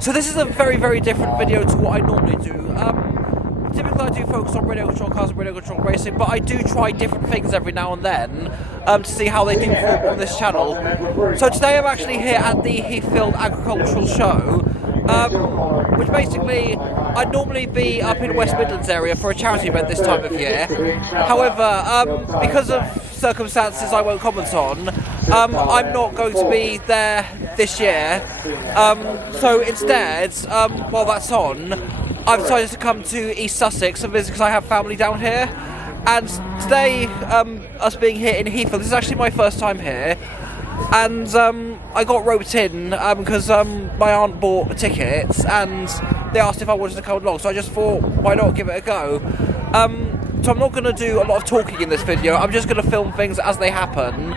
So this is a very, very different video to what I normally do. Typically I do focus on radio control cars and radio control racing, but I do try different things every now and then to see how they do perform on this channel. So today I'm actually here at the Heathfield Agricultural Show, which basically I'd normally be up in West Midlands area for a charity event this time of year. However, because of circumstances I won't comment on, I'm not going to be there this year. So instead, while that's on, I've decided to come to East Sussex and visit because I have family down here. And today, us being here in Heathfield, this is actually my first time here. And I got roped in because my aunt bought tickets and they asked if I wanted to come along, so I just thought, why not give it a go. So I'm not going to do a lot of talking in this video, I'm just going to film things as they happen.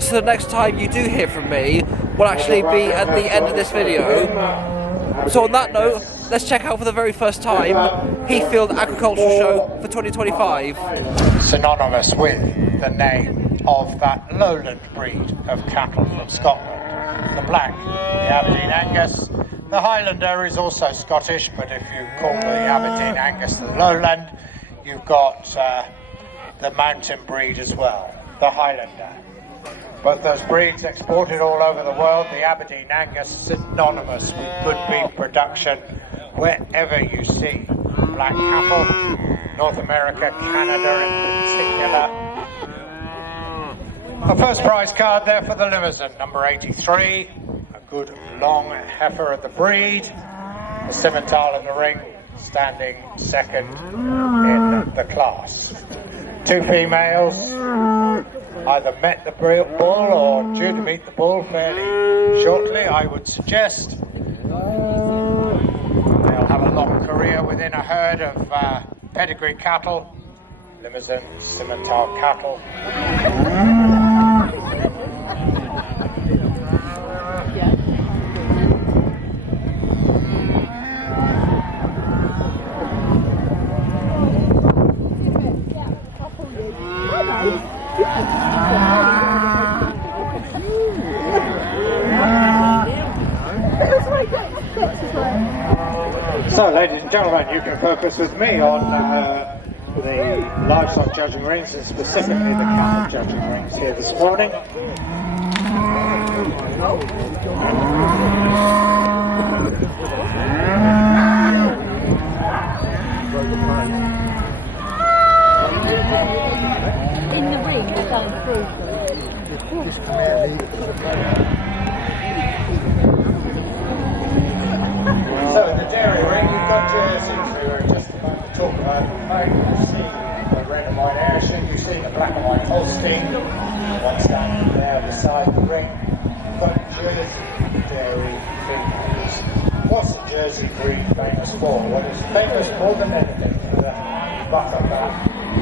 So the next time you do hear from me will actually be at the end of this video. So on that note, let's check out for the very first time Heathfield Agricultural Show for 2025. Synonymous with the name of that lowland breed of cattle from Scotland. The black, the Aberdeen Angus. The Highlander is also Scottish, but if you call the Aberdeen Angus the lowland, you've got the mountain breed as well, the Highlander. Both those breeds exported all over the world. The Aberdeen Angus synonymous with good beef production wherever you see black cattle, North America, Canada in particular. A first prize card there for the Limousin, number 83, a good long heifer of the breed, the Simmental in the ring, standing second in the class. Two females either met the bull or due to meet the bull fairly shortly, I would suggest. They'll have a long career within a herd of pedigree cattle, Limousin, Simmental cattle. So, ladies and gentlemen, you can focus with me on the livestock judging rings and specifically the cattle judging rings here this morning. In the ring, it's on through. So in the dairy ring, you've got jerseys. We were just about to talk about them. You've seen the red and white Ayrshire, you've seen the black and white Holstein, one standing there beside the ring. You've got Jersey dairy females. What's the Jersey breed famous for? Well, it's famous more than anything for the butterfat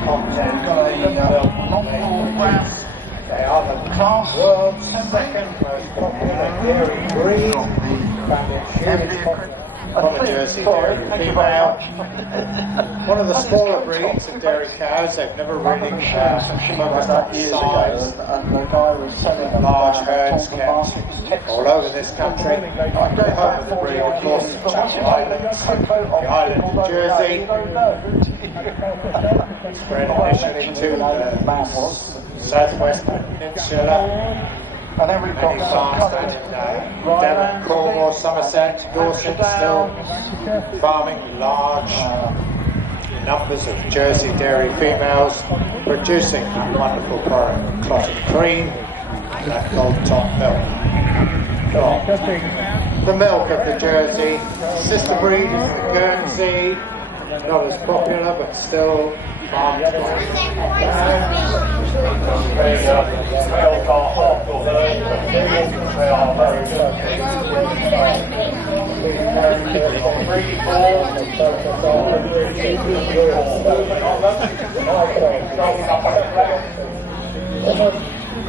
content of the milk they produce. They are the world's second most popular dairy breed. Found in huge on a Jersey dairy female. One of the smaller breeds of dairy cows. They've never really focused on size. Large herds kept all over this country. The home of the breed, of course, is the Channel Islands. The island of Jersey. Spread initially to the southwest peninsula. And then we've got Devon, Cornwall, Somerset, Dorset, still farming large numbers of Jersey dairy females, producing wonderful product of clotted cream and that gold top milk. The milk of the Jersey, sister breed is the Guernsey, not as popular but still farmed by males are hot or they are very good.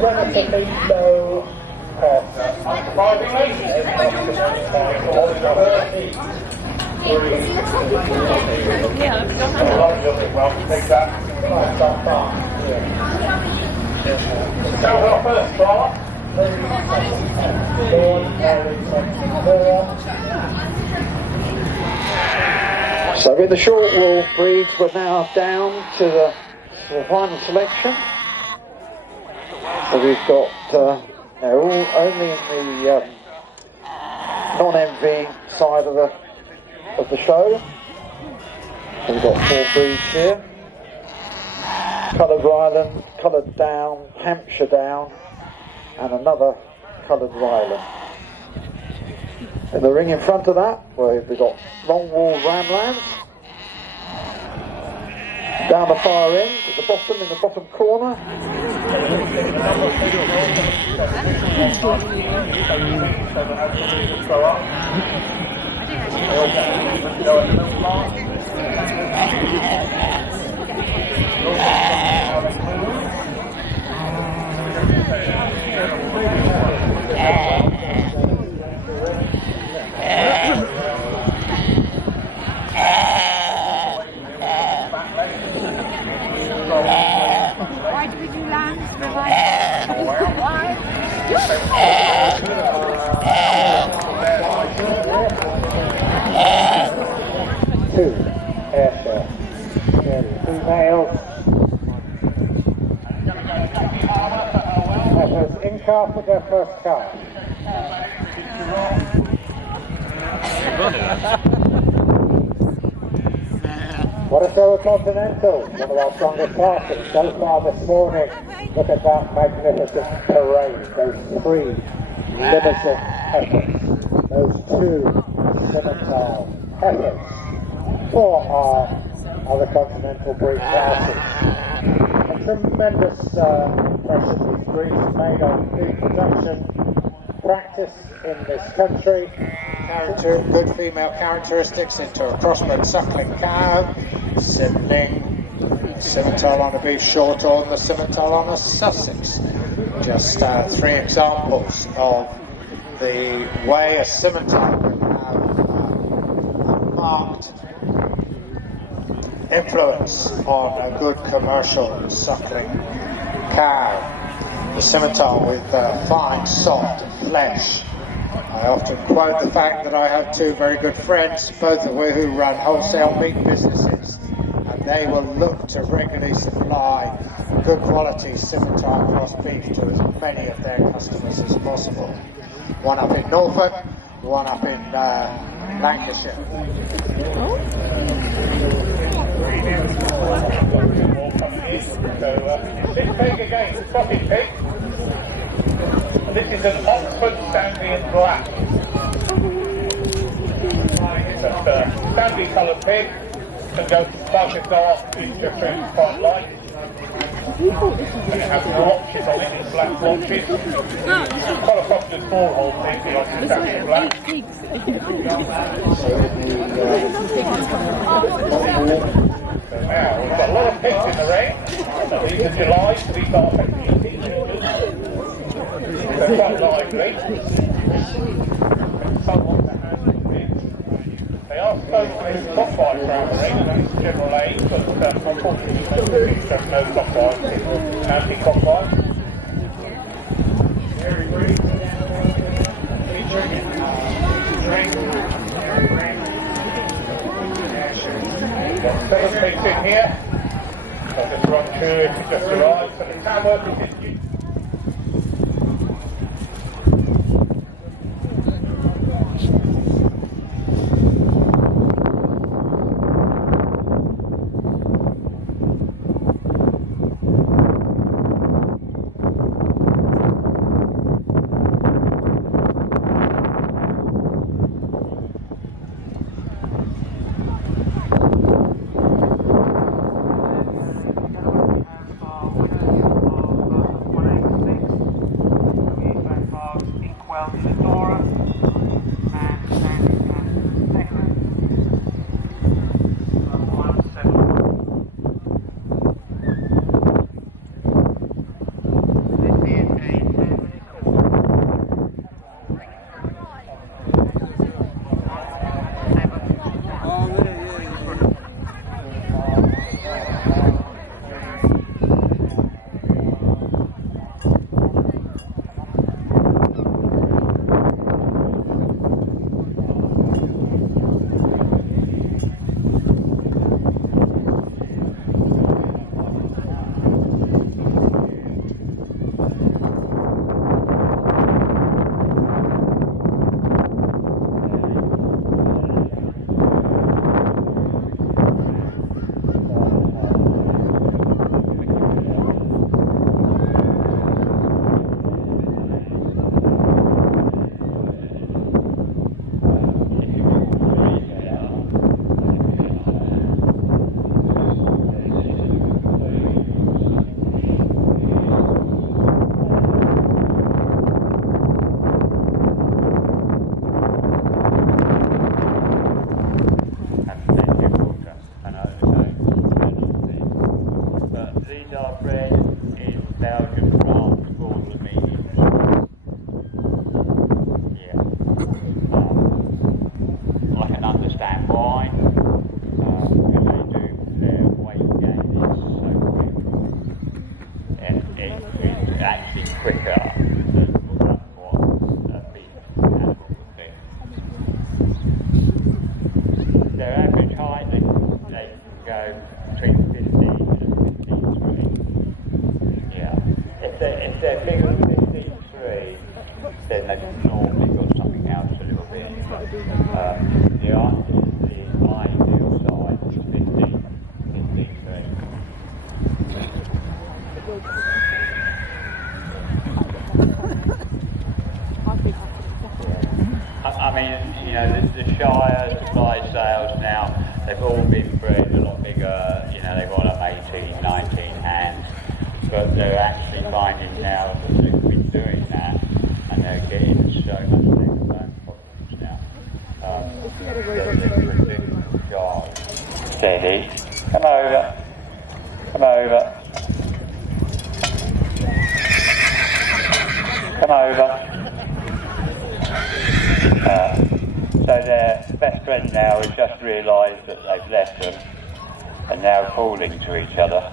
Relatively low cost. Well, take that. So our first start. So in the short wool breeds, we're now down to the final selection. So we've got, they're all only in the non-MV side of the show. So we've got 4 breeds here. Coloured Ryland, coloured down, Hampshire down, and another coloured Ryland. In the ring in front of that, we've got long wool Ramlands. Down the far end, at the bottom, in the bottom corner. Why do we do land? Two Ayrshire females. That was in calf with their first calf. What a show of Continental, one of our strongest classes so far this morning. Look at that magnificent parade, those 3 limited heifers, those 2 Scimitar heifers, 4 are other Continental breed classes. A tremendous impression these breeds made on food production, practice in this country. Good female characteristics into a crossbred suckling cow, sibling, Scimitar on a beef shorthorn, the Scimitar on a Sussex. Just 3 examples of the way a Scimitar can have a marked influence on a good commercial suckling cow. The Scimitar with fine, soft flesh. I often quote the fact that I have 2 very good friends, both of who run wholesale meat businesses, and they will look to regularly supply good quality Scimitar cross beef to as many of their customers as possible. One up in Norfolk, one up in Lancashire. This pig again, the Scottish pig. This is an Oxford Standy Black. It's a sandy coloured pig. Can go to darkest dark into quite light. And it has blotches on it, it's black blotches. Quite a popular small-hole pig, the Oxford Standy Black. So now, we've got a lot of pigs in the ring. These are July, so these are effectively they're quite lively. Somewhat the handling pigs. They are supposed to cockfight around the ring, and that's general age, but unfortunately pigs don't know cockfight, anti-cockfight. Very brief. Got 7 pigs in here. I'll just run through it to just arrive. So the can work is in. ideal size is 15 trees. I mean, you know, the Shire supply sales now, they've all been bred a lot bigger, you know, they've got them 18, 19 hands, but they're actually finding now that they've been doing that, and they're getting so much bigger bone problems now. Steady, come over, come over, come over. So their best friend now has just realised that they've left them and now calling to each other.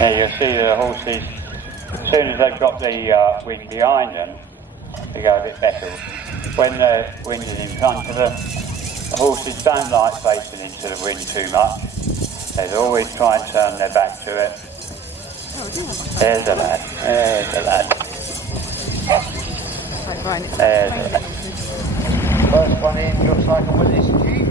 Now you'll see the horses, as soon as they've got the wind behind them, they go a bit better. When the wind is in front of them, the horses don't like facing into the wind too much. They always try and turn their back to it. There's the lad, there's the lad. There's the lad. First one in looks like a Willis Jeep.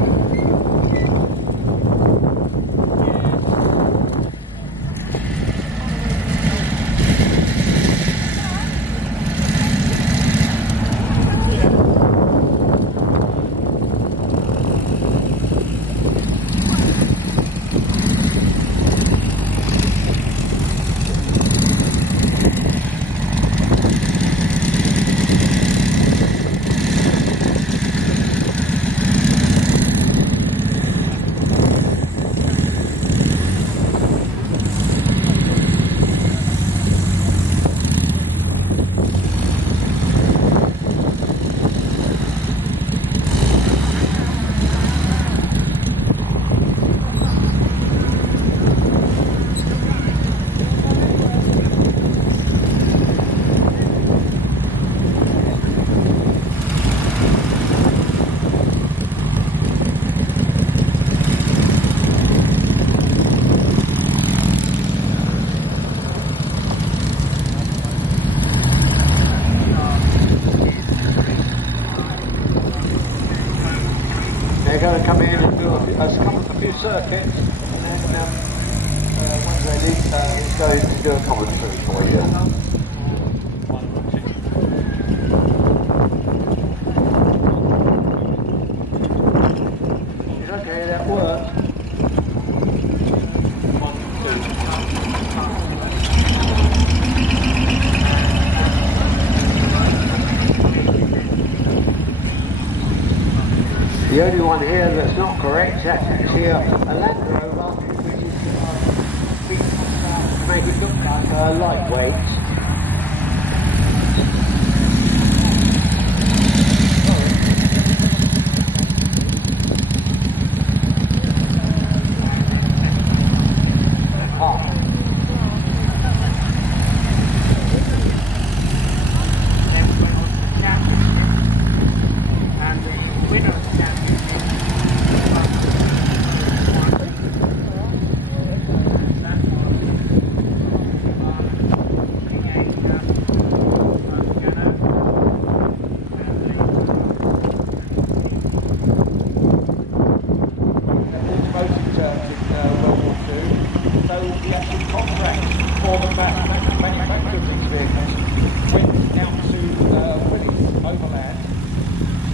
They're going to come in and do a few circuits, and then once they leave, he's going to do a commentary for you. Okay, that worked. The only one here that's not correct is actually a Land Rover, which is to make it look like lightweight.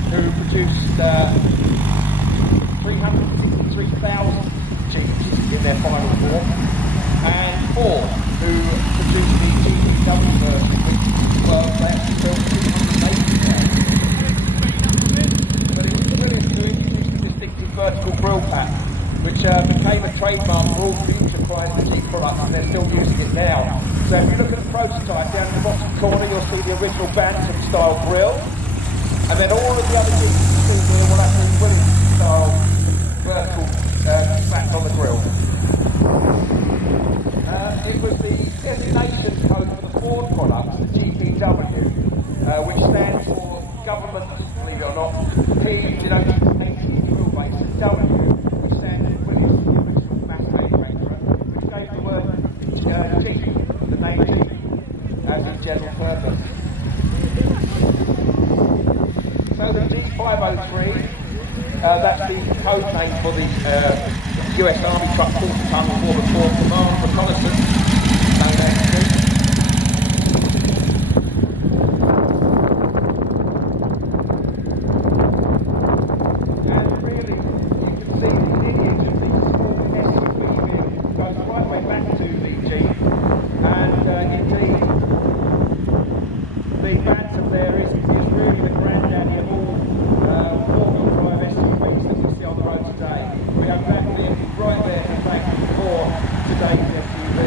Who produced 363,000 Jeeps in their final form, and Ford, who produced the GPW version, which they actually built 280,000. But it was brilliant to introduce the distinctive vertical grille pattern, which became a trademark for all future Chrysler Jeep products, and they're still using it now. So if you look at the prototype down in the bottom corner, you'll see the original Bantam style grille. And then all of the other Jeeps you see here will have the Williams-style vertical slapped on the grille. It was the designation code for the Ford product, the GPW, which stands for Government, believe it or not, P denoting 80 wheelbase, and W, which stands for Williams, the original mass manufacturer, which gave the word Jeep, the name Jeep, as its general purpose. So the G506 WWII. That's the code name for the US Army Truck 40-ton Forward Corps Command Reconnaissance. And really, you can see the lineage of these small SUV vehicles goes right way back to the Jeep. And indeed, the Bantam there is really the granddaddy of all four-wheel drive SUVs that you see on the road today. We have that vehicle right there to thank for today's SUV.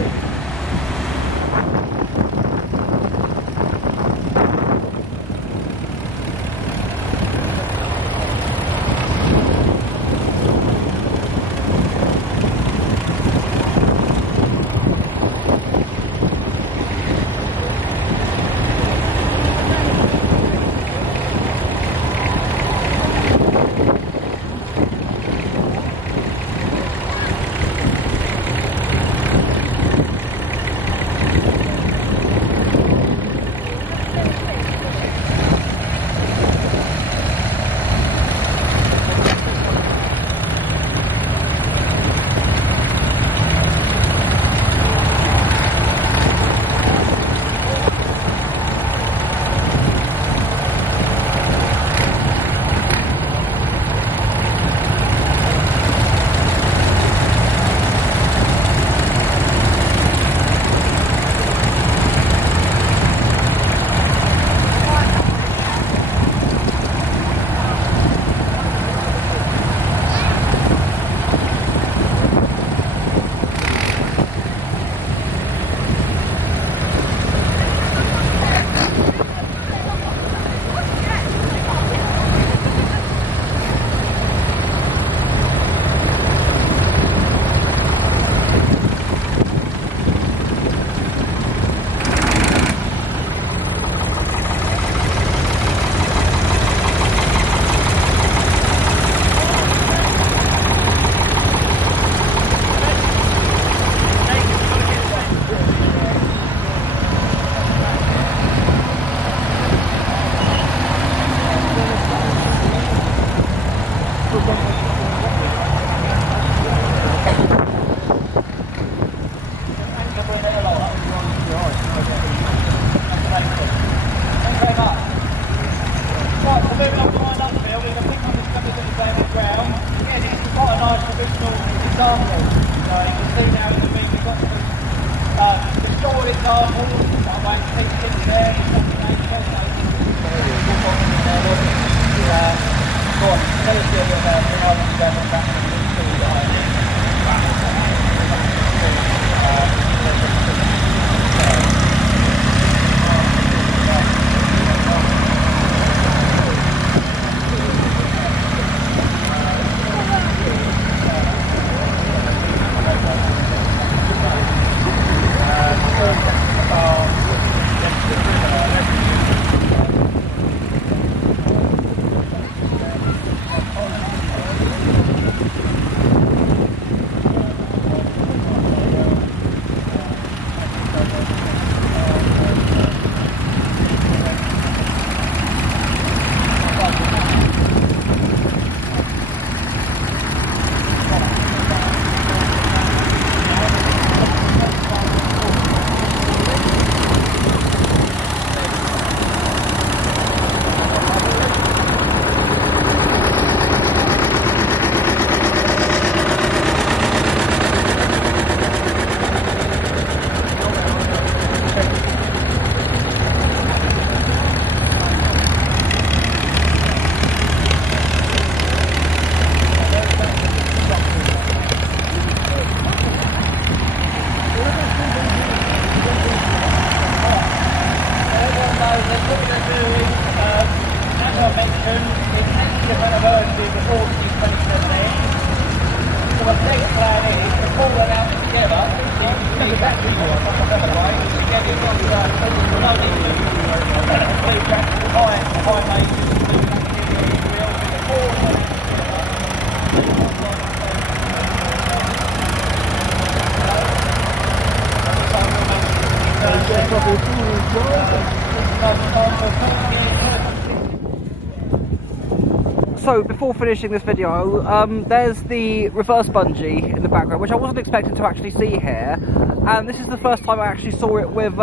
So, before finishing this video, there's the reverse bungee in the background, which I wasn't expecting to actually see here. And this is the first time I actually saw it with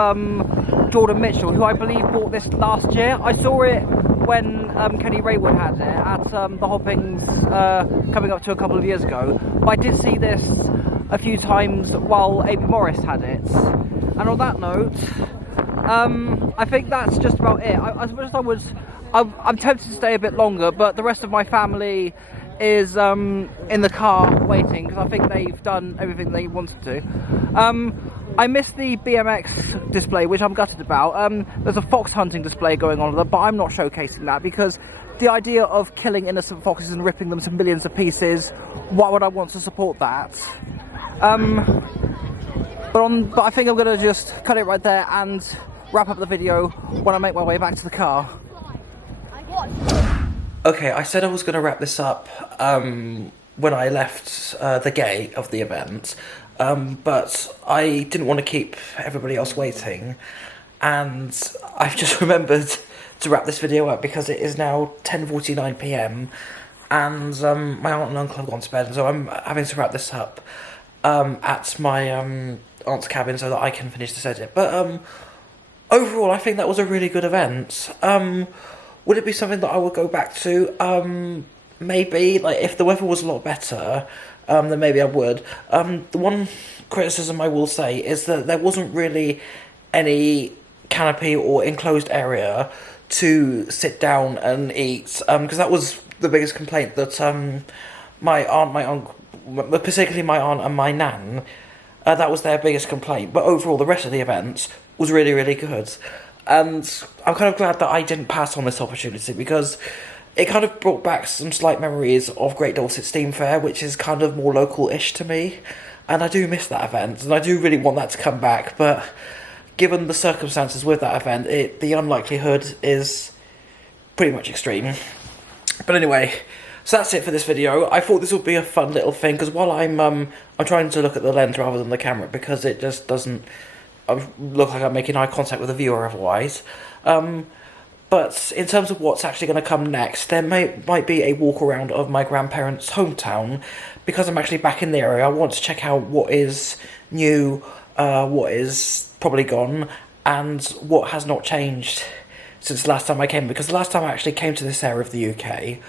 Jordan Mitchell, who I believe bought this last year. I saw it when Kenny Raywood had it at the Hoppings coming up to a couple of years ago. But I did see this a few times while A.B. Morris had it. And on that note, I think that's just about it. I'm tempted to stay a bit longer, but the rest of my family is in the car waiting because I think they've done everything they wanted to. I missed the BMX display, which I'm gutted about. There's a fox hunting display going on, but I'm not showcasing that because the idea of killing innocent foxes and ripping them to millions of pieces, why would I want to support that? But I think I'm going to just cut it right there and wrap up the video when I make my way back to the car. Okay, I said I was going to wrap this up when I left the gate of the event, but I didn't want to keep everybody else waiting, and I've just remembered to wrap this video up because it is now 10:49 p.m. and my aunt and uncle have gone to bed, and so I'm having to wrap this up at my aunt's cabin so that I can finish this edit. But overall, I think that was a really good event. Would it be something that I would go back to? Maybe, like, if the weather was a lot better, then maybe I would. The one criticism I will say is that there wasn't really any canopy or enclosed area to sit down and eat, because that was the biggest complaint that my aunt, my uncle, particularly my aunt and my nan, that was their biggest complaint. But overall, the rest of the event was really, really good. And I'm kind of glad that I didn't pass on this opportunity because it kind of brought back some slight memories of Great Dorset Steam Fair, which is kind of more local-ish to me. And I do miss that event, and I do really want that to come back. But given the circumstances with that event, the unlikelihood is pretty much extreme. But anyway, so that's it for this video. I thought this would be a fun little thing, because while I'm trying to look at the lens rather than the camera, because it just doesn't look like I'm making eye contact with the viewer otherwise. But in terms of what's actually going to come next, there might be a walk around of my grandparents' hometown, because I'm actually back in the area. I want to check out what is new, what is probably gone, and what has not changed since the last time I came, because the last time I actually came to this area of the UK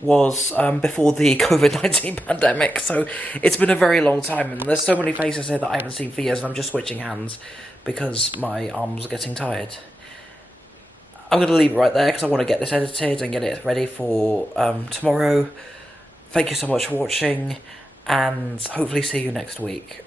was before the COVID-19 pandemic, so it's been a very long time, and there's so many faces here that I haven't seen for years, and I'm just switching hands because my arms are getting tired. I'm going to leave it right there because I want to get this edited and get it ready for tomorrow. Thank you so much for watching, and hopefully see you next week.